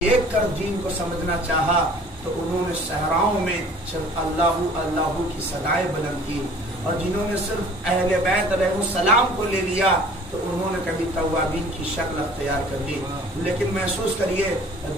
ایک کر دین کو سمجھنا چاہا تو انہوں نے صحراؤں میں صرف اللہ اللہ کی صدائیں بلند کی، اور جنہوں نے صرف اہل بیت علیہ السلام کو لے لیا تو انہوں نے کبھی توابین کی شکل اختیار کر لی۔ لیکن محسوس کریے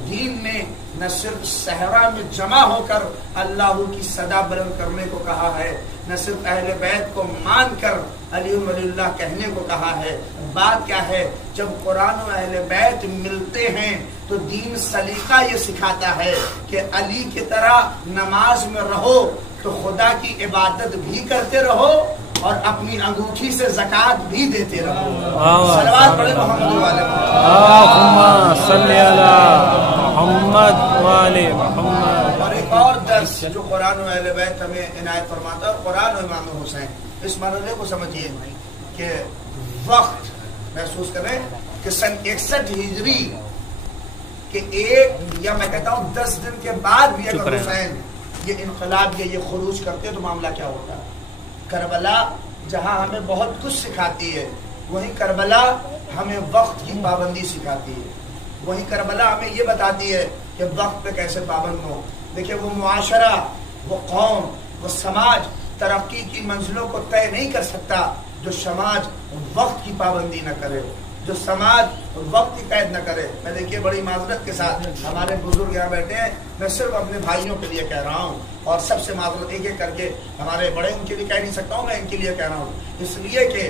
دین نے نہ صرف صحرا میں جمع ہو کر اللہ کی صدا بلند کرنے کو کہا ہے، نہ صرف اہل بیت کو مان کر علی ولی اللہ کہنے کو کہا ہے۔ بات کیا ہے، جب قرآن و اہل بیت ملتے ہیں تو دین سلیقہ یہ سکھاتا ہے کہ علی کی طرح نماز میں رہو تو خدا کی عبادت بھی کرتے رہو اور اپنی انگوٹھی سے زکوٰۃ بھی دیتے رہو۔ صلوات پڑھیں محمد والے اللہم صلی علی محمد والے محمد۔ اور ایک اور درس جو قرآن و اہل بیت ہمیں عنایت فرماتا ہے، قرآن و امام حسین، اس مرحلے کو سمجھیے کہ وقت محسوس کریں کہ سن 61 ہجری کہ ایک یا میں کہتا ہوں 10 دن کے بعد بھی اگر حسین یہ انقلاب یا یہ خروج کرتے تو معاملہ کیا ہوتا ہے۔ کربلا جہاں ہمیں بہت کچھ سکھاتی ہے، وہیں کربلا ہمیں وقت کی پابندی سکھاتی ہے، وہیں کربلا ہمیں یہ بتاتی ہے کہ وقت پہ کیسے پابند ہو۔ دیکھیں وہ معاشرہ، وہ قوم، وہ سماج ترقی کی منزلوں کو طے نہیں کر سکتا جو سماج وقت کی پابندی نہ کرے، جو سماج وقت کی قید نہ کرے۔ میں دیکھیے بڑی معذرت کے ساتھ ہمارے بزرگ یہاں بیٹھے ہیں، میں صرف اپنے بھائیوں کے لیے کہہ رہا ہوں اور سب سے معذرت ایک ایک کر کے، ہمارے بڑے ان کے لیے کہہ نہیں سکتا ہوں، میں ان کے لیے کہہ رہا ہوں، اس لیے کہ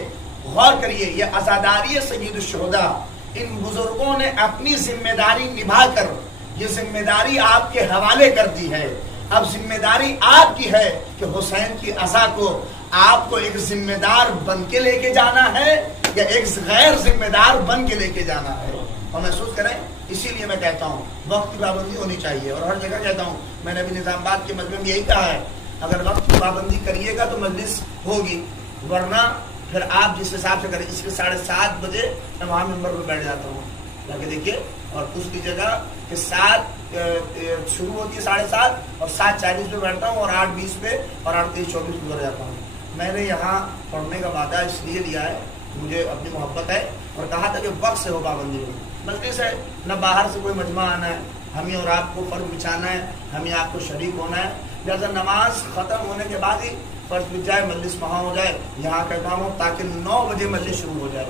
غور کریے یہ عزاداری سید الشہداء، ان بزرگوں نے اپنی ذمہ داری نبھا کر یہ ذمہ داری آپ کے حوالے کر دی ہے۔ اب ذمہ داری آپ کی ہے کہ حسین کی عزا کو آپ کو ایک ذمہ دار بن کے لے کے جانا ہے یا ایک غیر ذمہ دار بن کے لے کے جانا ہے۔ اور محسوس کریں، اسی لیے میں کہتا ہوں وقت کی پابندی ہونی چاہیے، اور ہر جگہ کہتا ہوں، میں نے بھی نظام آباد کے مجمع میں یہی کہا ہے، اگر وقت کی پابندی کریے گا تو مجلس ہوگی، ورنہ پھر آپ جس حساب سے کریں، اس کے 7:30 بجے میں وہاں ممبر پہ بیٹھ جاتا ہوں، جا کے دیکھیے، اور اس کی جگہ کہ 7 شروع ہوتی ہے 7:30 اور 7:40 پہ بیٹھتا ہوں اور 8:20 پہ اور 8:23-24 پہ جاتا ہوں۔ میں نے یہاں پڑھنے کا وعدہ اس لیے لیا ہے، مجھے اپنی محبت ہے، اور کہا تھا کہ وقت سے ہو پابندی ہو۔ مجلس ہے، نہ باہر سے کوئی مجمع آنا ہے، ہمیں اور آپ کو فرض بچھانا ہے، ہمیں آپ کو شریک ہونا ہے، لہٰذا نماز ختم ہونے کے بعد ہی فرض بچ جائے، مجلس وہاں ہو جائے، یہاں کا کام ہو، تاکہ 9 بجے مجلس شروع ہو جائے۔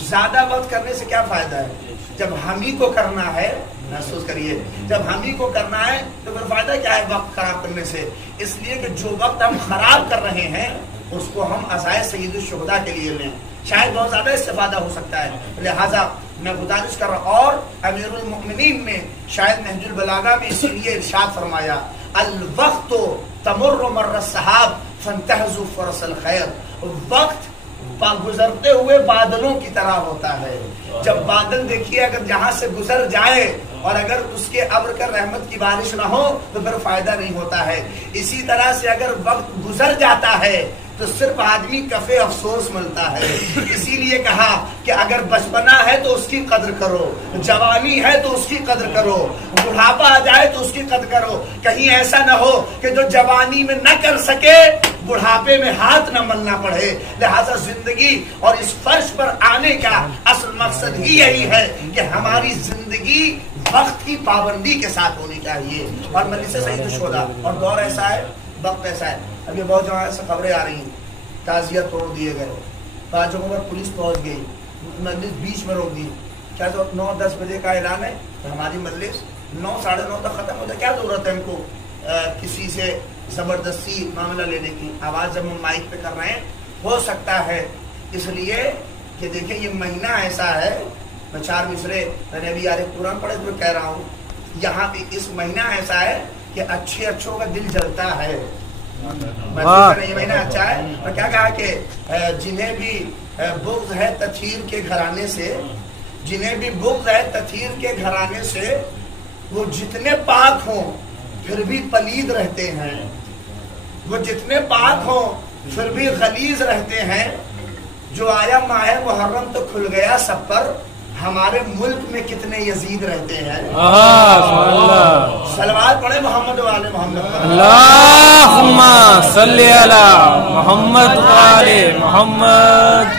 زیادہ وقت کرنے سے کیا فائدہ ہے؟ جب ہم ہی کو کرنا ہے، محسوس کریے، جب ہم ہی کو کرنا ہے تو پھر فائدہ کیا ہے وقت خراب کرنے سے؟ اس لیے کہ جو وقت ہم خراب کر رہے ہیں اس کو ہم عزائے سید الشہداء کے لیے لیں، شاید بہت زیادہ استفادہ ہو سکتا ہے۔ لہٰذا میں گزارش کر رہا ہوں، اور امیر المؤمنین نے شاید نہج البلاغہ میں اسی لیے ارشاد فرمایا، الوقت تمر مر السحاب فانتہزوا فرس الخیر، وقت گزرتے ہوئے بادلوں کی طرح ہوتا ہے۔ جب بادل دیکھیے اگر جہاں سے گزر جائے اور اگر اس کے ابر کر رحمت کی بارش نہ ہو تو پھر فائدہ نہیں ہوتا ہے۔ اسی طرح سے اگر وقت گزر جاتا ہے تو صرف آدمی کفے افسوس ملتا ہے۔ اسی لیے کہا کہ اگر بچپنا ہے تو اس کی قدر کرو، جوانی ہے تو اس کی قدر کرو، بڑھاپا آ جائے تو اس کی قدر کرو۔ کہیں ایسا نہ ہو کہ جو جوانی میں نہ کر سکے بڑھاپے میں ہاتھ نہ ملنا پڑے۔ لہذا زندگی اور اس فرش پر آنے کا اصل مقصد ہی یہی ہے کہ ہماری زندگی وقت کی پابندی کے ساتھ ہونی چاہیے۔ اور مجلس سید الشہداء اور دور ایسا ہے، وقت ایسا ہے، ابھی بہت جگہ سے خبریں آ رہی ہیں، تعزیہ توڑ دیے گئے، بعض جگہوں پر پولیس پہنچ گئی، مجلس بیچ میں روک دی۔ کیا 9-10 بجے کا اعلان ہے، ہماری مجلس 9-9:30 تک ختم ہو جائے، کیا ضرورت ہے ہم کو کسی سے زبردستی معاملہ لینے کی؟ آواز جب ہم مائک پہ کر رہے ہیں ہو سکتا ہے، اس لیے کہ دیکھیں یہ مہینہ ایسا ہے، میں 4 مصرے میں نے ابھی یار قرآن پڑھے تو کہہ رہا ہوں، یہاں پہ اس مہینہ ایسا ہے کہ اچھوں کا دل جلتا ہے۔ یہ مہینہ اچھا ہے، اور کیا کہا کہ جنہیں بھی بغض ہے تطہیر کے گھرانے سے، جنہیں بھی بغض ہے تطہیر کے گھرانے سے، وہ جتنے پاک ہوں پھر بھی پلید رہتے ہیں، وہ جتنے پاک ہوں پھر بھی غلیظ رہتے ہیں۔ جو آیا ماہ محرم تو کھل گیا سب پر، ہمارے ملک میں کتنے یزید رہتے ہیں۔ صلوات پڑھے محمد وآل محمد، اللہم صلی علی محمد وآل محمد۔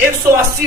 180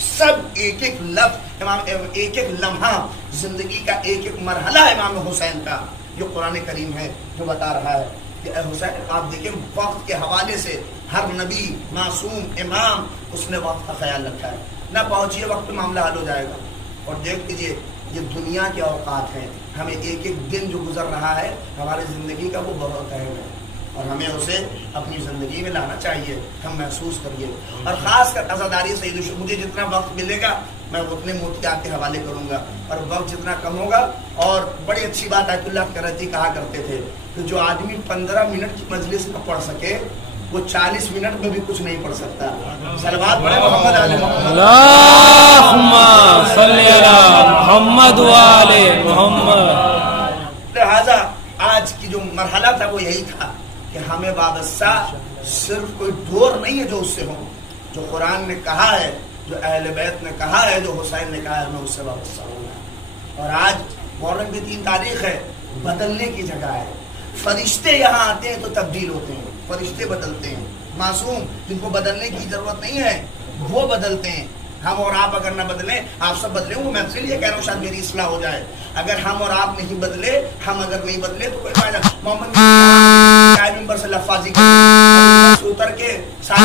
سب ایک ایک لفظ امام، ایک ایک لمحہ زندگی کا ایک ایک مرحلہ امام حسین کا جو قرآن کریم ہے جو بتا رہا ہے کہ اے حسین آپ دیکھیں وقت کے حوالے سے ہر نبی معصوم امام اس نے وقت کا خیال رکھا ہے. نہ پہنچیے وقت پہ معاملہ حل ہو جائے گا. اور دیکھ لیجیے یہ دنیا کے اوقات ہیں، ہمیں ایک ایک دن جو گزر رہا ہے ہماری زندگی کا وہ بہت اہم ہے اور ہمیں اسے اپنی زندگی میں لانا چاہیے، ہم محسوس کریے. اور خاص کر عزاداری سید الشہداء، مجھے جتنا وقت ملے گا میں اتنے موتیات کے حوالے کروں گا اور وقت جتنا کم ہوگا. اور بڑی اچھی بات آیت اللہ کرتی کہا کرتے تھے کہ جو آدمی 15 منٹ کی مجلس میں پڑھ سکے وہ 40 منٹ میں بھی کچھ نہیں پڑھ سکتا. صلوات پڑھیں محمد علی محمد. اللہم صلی علی محمد و آل محمد. لہذا آج کی جو مرحلہ تھا وہ یہی تھا کہ ہمیں وابستہ صرف کوئی دور نہیں ہے جو اس سے ہو، جو قرآن نے کہا ہے، جو اہل بیت نے کہا ہے، جو حسین نے کہا ہے، ہمیں اس سے وابستہ ہونا ہے. اور آج محرم کی 3 تاریخ ہے، بدلنے کی جگہ ہے. فرشتے یہاں آتے ہیں تو تبدیل ہوتے ہیں، فرشتے بدلتے ہیں. معصوم جن کو بدلنے کی ضرورت نہیں ہے وہ بدلتے ہیں. ہم اور آپ اگر نہ بدلیں، آپ سب بدلیں وہ میں اس لیے کہہ رہا ہوں شاید میری اصلاح ہو جائے. اگر ہم اور آپ نہیں بدلے، ہم اگر نہیں بدلے تو کوئی فائدہ. محمد ممبر سے لفاظی اتر کے سارے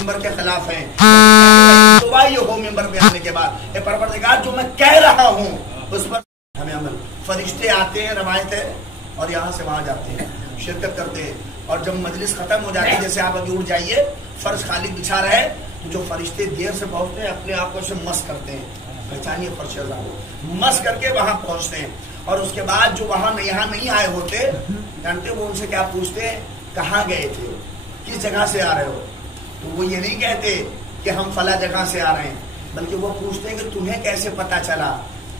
ممبر کے خلاف ہیں. یہ ہو ممبر پہ آنے کے بعد اے پروردگار جو میں کہہ رہا ہوں اس پر ہمیں عمل. فرشتے آتے ہیں، روایت ہے، اور یہاں سے وہاں جاتے ہیں، شرکت کرتے ہیں. اور جب مجلس ختم ہو جاتی ہے، جیسے آپ ابھی اٹھ جائیے فرش خالی بچھا رہے تو جو فرشتے دیر سے پہنچتے ہیں اپنے آپ کو اسے مس کرتے ہیں. پہچانیے فرش مس کر کے وہاں پہنچتے ہیں. اور اس کے بعد جو وہاں یہاں نہیں آئے ہوتے جانتے وہ ان سے کیا پوچھتے ہیں؟ کہاں گئے تھے، کس جگہ سے آ رہے ہو؟ تو وہ یہ نہیں کہتے کہ ہم فلاں جگہ سے آ رہے ہیں، بلکہ وہ پوچھتے ہیں کہ تمہیں کیسے پتا چلا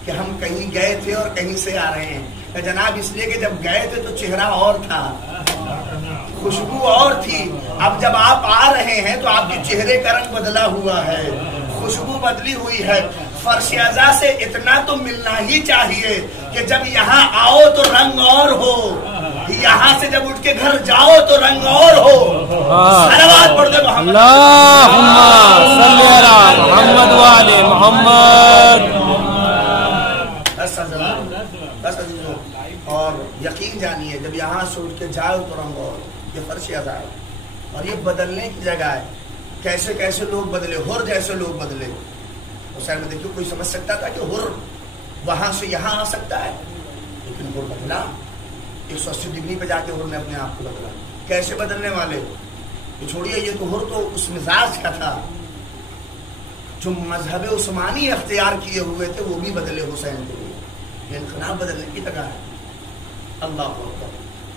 کہ ہم کہیں گئے تھے اور کہیں سے آ رہے ہیں؟ کہ جناب اس لیے کہ جب گئے تھے تو چہرہ اور تھا، خوشبو اور تھی. اب جب آپ آ رہے ہیں تو آپ کے چہرے کا رنگ بدلا ہوا ہے، خوشبو بدلی ہوئی ہے. فرش اعضا سے اتنا تو ملنا ہی چاہیے کہ جب یہاں آؤ تو رنگ اور ہو، یہاں سے جب اٹھ کے گھر جاؤ تو رنگ اور ہو. صلوات پڑھ دے محمد. اللہم صلی علی محمد و آل محمد. بس عزیزو، اور یقین جانیے جب یہاں سے اٹھ کے جاؤ تو رنگ اور. یہ فرش اعضا ہے اور یہ بدلنے کی جگہ ہے. کیسے کیسے لوگ بدلے، حر جیسے لوگ بدلے. حسین میں دیکھو کوئی سمجھ سکتا تھا کہ حر وہاں سے یہاں آ سکتا ہے، لیکن حر بدلا 180 ڈگری پہ جا کے حر نے اپنے آپ کو بدلا. کیسے بدلنے والے؟ یہ چھوڑیے، یہ تو حر تو اس مزاج کا تھا جو مذہب عثمانی اختیار کیے ہوئے تھے وہ بھی بدلے حسین کے لیے. یہ انقلاب بدلنے کی جگہ ہے. اللہ اکبر.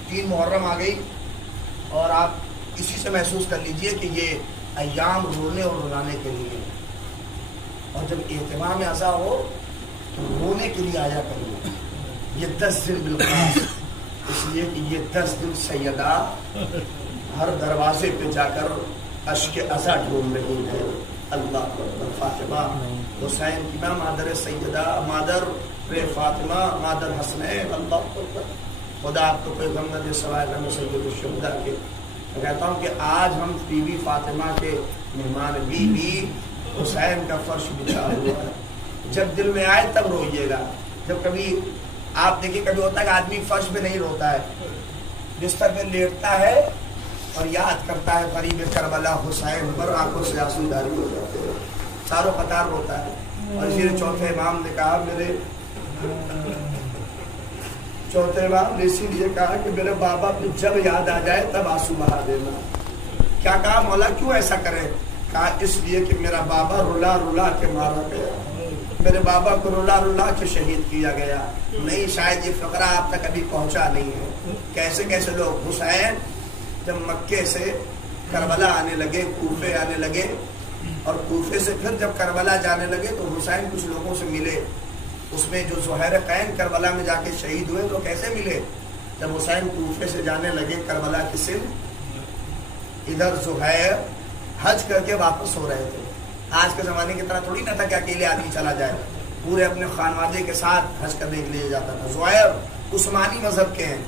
3 محرم آ گئی اور آپ اسی سے محسوس کر لیجئے کہ یہ ایام رونے اور رلانے کے لیے. اور جب اہتمام عزا ہو تو رونے کے لیے آیا کریے. یہ 10 دن بالخاص اس لیے کہ یہ 10 دن سیدہ ہر دروازے پہ جا کر اشک عزا ڈھونڈ رہی ہے. اللہ اکبر. فاطمہ حسین کی ماں، مادر سیدہ، مادر فاطمہ، مادر حسنین. اللہ اکبر. خدا آپ کو کوئی غم نہ دے سوائے غم سید الشہداء کے. میں کہتا ہوں کہ آج ہم بی بی فاطمہ کے مہمان، بی بی حسین کا فرش بچھا ہوا ہے. جب دل میں آئے تب روئیے گا. جب کبھی آپ دیکھیں کبھی ہوتا ہے کہ آدمی فرش پہ نہیں روتا ہے، بستر پہ لیٹتا ہے اور یاد کرتا ہے قریب کربلا حسین پر، آنکھوں سے آنسو جاری ہو جاتے ہیں، چاروں قطار روتا ہے. اور اسی لیے چوتھے امام نے کہا، میرے چوتھے امام نے اسی لیے کہا کہ میرے بابا کو جب یاد آ جائے تب آنسو بہا دینا. کیا کہا مولا کیوں ایسا کرے؟ کہا اس لیے کہ میرا بابا رلا رلا کے مارا گیا، میرے بابا کو رلا رلا کے شہید کیا گیا. نہیں شاید یہ فقرہ آپ تک ابھی پہنچا نہیں ہے. کیسے کیسے لوگ حسین جب مکے سے کربلا آنے لگے، کوفے آنے لگے، اور کوفے سے پھر جب کربلا جانے لگے تو حسین کچھ لوگوں سے ملے. اس میں جو زہیر قین کربلا میں جا کے شہید ہوئے وہ کیسے ملے؟ جب حسین کوفے سے جانے لگے کربلا کی سمت، ادھر زہیر حج کر کے واپس ہو رہے تھے. آج کے زمانے کی طرح تھوڑی نہ تھا کہ اکیلے آدمی چلا جائے، پورے اپنے خانوادے کے ساتھ حج کرنے کے لیے جاتا تھا. زہیر عثمانی مذہب کے ہیں،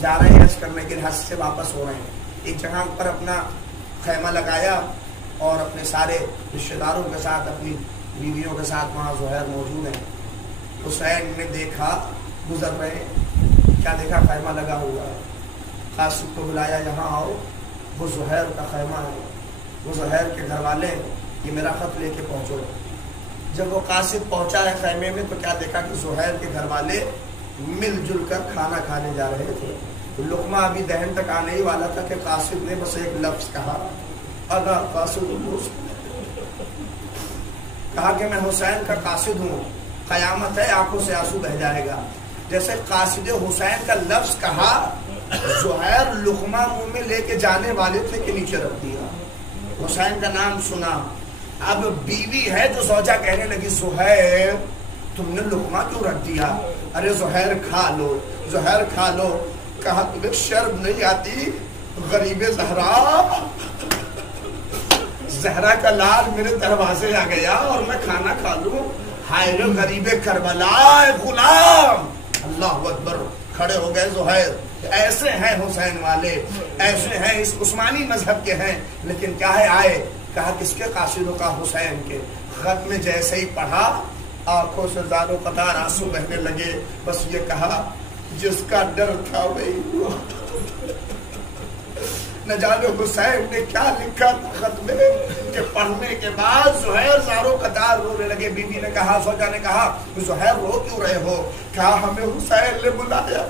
جا رہے ہیں حج کرنے کے لیے، حج سے واپس ہو رہے ہیں. ایک جگہ پر اپنا خیمہ لگایا اور اپنے سارے رشتہ داروں کے ساتھ اپنی بیویوں کے ساتھ وہاں زہیر موجود ہیں. حسین نے دیکھا گزر رہے، کیا دیکھا؟ خیمہ لگا ہوا ہے. قاصد کو بلایا، یہاں آؤ، وہ زہیر کا خیمہ ہے، وہ زہیر کے گھر والے، یہ میرا خط لے کے پہنچو. جب وہ قاصد پہنچا ہے خیمے میں تو کیا دیکھا کہ زہیر کے گھر والے مل جل کر کھانا کھانے جا رہے تھے. لقمہ ابھی دہن تک آنے ہی والا تھا کہ قاصد نے بس ایک لفظ کہا، انا قاصد الحسین، کہا کہ میں حسین کا قاصد ہوں، قیامت ہے، آنکھوں سے آنسو بہ جائے گا. جیسے قاصد حسین کا لفظ کہا، زہیر لقمہ منہ میں لے کے جانے والے تھے کہ نیچے رکھ دیا. حسین کا نام سنا. اب بیوی ہے جو زوجہ کہنے لگی، زہیر تم نے لقمہ کیوں رکھ دیا؟ ارے زہیر کھا لو، زہیر کھا لو. کہا تمہیں شرم نہیں آتی؟ غریب زہرا، زہرا کا لال میرے دروازے آ گیا اور میں کھانا کھا لوں؟ ہائے رے غریب کربلا غلام. اللہ اکبر. کھڑے ہو گئے زہیر. ایسے ہیں حسین والے، ایسے ہیں، اس عثمانی مذہب کے ہیں، لیکن کیا ہے آئے. کہا کس کے؟ قاصدوں کا، حسین کے. خط میں جیسے ہی پڑھا آنکھوں سے زاروں قطار آنسو بہنے لگے. بس یہ کہا جس کا ڈر تھا وہی ہوا. نہ جانے حسین نے کیا لکھا تھا خط میں کہ پڑھنے کے بعد زہیر زاروں قطار رونے لگے. بیوی نے کہا، زوجہ نے کہا، زہیر رو کیوں رہے ہو؟ کہا ہمیں حسین نے بلایا.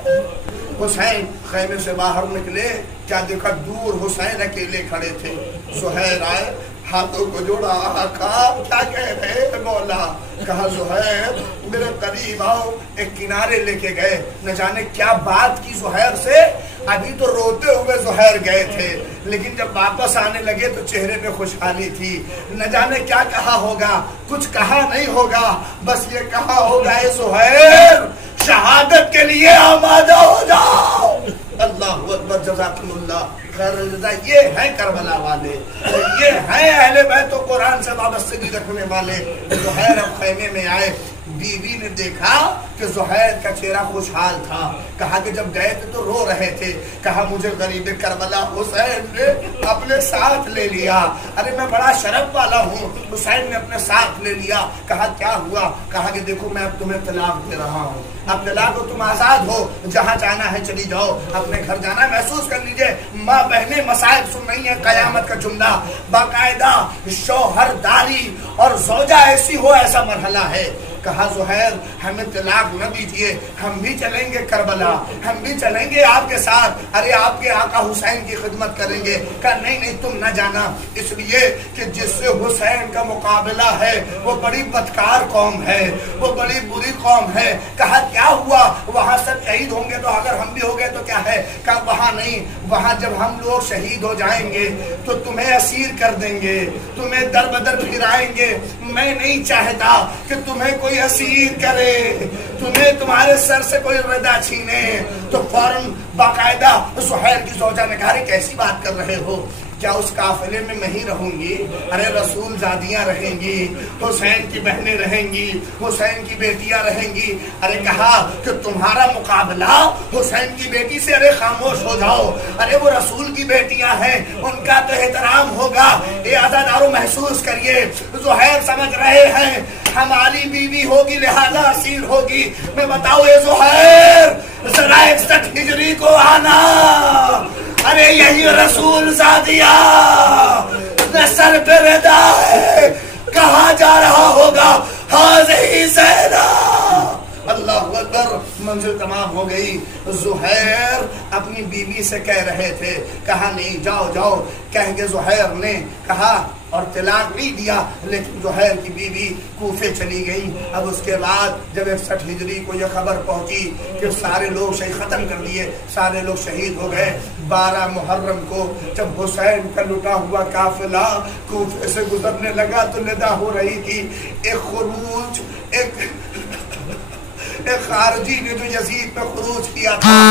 حسین خیمے سے باہر نکلے، کیا دیکھا؟ دور حسین اکیلے کھڑے تھے. زہیر آئے، ہاتھوں کو جوڑا، آقا کیا کہہ رہے مولا؟ کہا زہیر میرے قریب آؤ. ایک کنارے لے کے گئے، نہ جانے کیا بات کی زہیر سے. ابھی تو روتے ہوئے زہیر گئے تھے، لیکن جب واپس آنے لگے تو چہرے پہ خوشحالی تھی. نہ جانے کیا کہا ہوگا، کچھ کہا نہیں ہوگا، بس یہ کہا ہوگا اے زہیر شہادت کے لیے آمادہ ہو جاؤ. اللہ اکبر. جزاکم اللہ خیر الجزا. یہ ہے کربلا والے، یہ ہے اہل بیت و قرآن سے وابستگی رکھنے والے. زہیر اب خیمے میں آئے. بیوی نے دیکھا کہ زہیر کا چہرہ خوشحال تھا. کہا کہ جب گئے تھے تو رو رہے تھے. کہا مجھے غریب کربلا حسین نے اپنے ساتھ لے لیا. ارے میں بڑا شرف والا ہوں. حسین نے اپنے ساتھ لے لیا. کہا کیا ہوا؟ کہا کہ دیکھو میں اب تمہیں طلاق دے رہا ہوں. اب طلاق ہو، تم آزاد ہو، جہاں جانا ہے چلی جاؤ، اپنے گھر جانا ہے. محسوس کر لیجئے ماں بہنیں مسائب سن رہی ہیں قیامت کا جملہ. باقاعدہ شوہرداری اور زوجہ ایسی ہو، ایسا مرحلہ ہے. کہا زہیر ہمیں طلاق نہ دیجئے، ہم بھی چلیں گے کربلا، ہم بھی چلیں گے آپ کے ساتھ. ارے آپ کے آقا حسین کی خدمت کریں گے. کہا نہیں نہیں تم نہ جانا، اس لیے کہ جس سے حسین کا مقابلہ ہے وہ بڑی بدکار قوم ہے، وہ بڑی بری قوم ہے. کہا کیا ہوا؟ وہاں سب شہید ہوں گے تو اگر ہم بھی ہو گئے تو کیا ہے؟ کہا وہاں نہیں، وہاں جب ہم لوگ شہید ہو جائیں گے تو تمہیں اسیر کر دیں گے، تمہیں در بدر پھرائیں گے. میں نہیں چاہتا کہ تمہیں کوئی اسیر کرے، تمہیں تمہارے سر سے کوئی ردا چھینے. تو فوراً باقاعدہ زہیر کی زوجہ نے کہا کیسی بات کر رہے ہو؟ کیا اس قافلے میں میں ہی رہوں گی؟ ارے رسول زادیاں رہیں گی، حسین کی بہنیں رہیں گی، حسین کی بیٹیاں رہیں گی. ارے کہا کہ تمہارا مقابلہ حسین کی بیٹی سے؟ ارے خاموش ہو جاؤ، ارے وہ رسول کی بیٹیاں ہیں، ان کا تو احترام ہوگا. اے عزادارو محسوس کریے، زہیر سمجھ رہے ہیں ہماری بیوی ہوگی لہذا اسیر ہوگی. میں بتاؤ اے زہیر ذرا 61 ہجری کو آنا. ارے یہی رسول زادیہ سر پہ ردا ہے، کہاں جا رہا ہوگا؟ ہاذہی زینب. اللہ اکبر. منزل تمام ہو گئی. زہیر اپنی بیوی سے کہہ رہے تھے، کہا نہیں جاؤ جاؤ. کہہ کے زہیر نے کہا اور طلاق نہیں دیا، لیکن زہیر کی بیوی کوفے چلی گئی. اب اس کے بعد جب 61 ہجری کو یہ خبر پہنچی کہ سارے لوگ شہید ختم کر دیے، سارے لوگ شہید ہو گئے. 12 محرم کو جب حسین کا لٹا ہوا قافلہ کوفے سے گزرنے لگا تو ندا ہو رہی تھی. ایک خروج، ایک خارجی نے جو یزید پہ خروج کیا تھا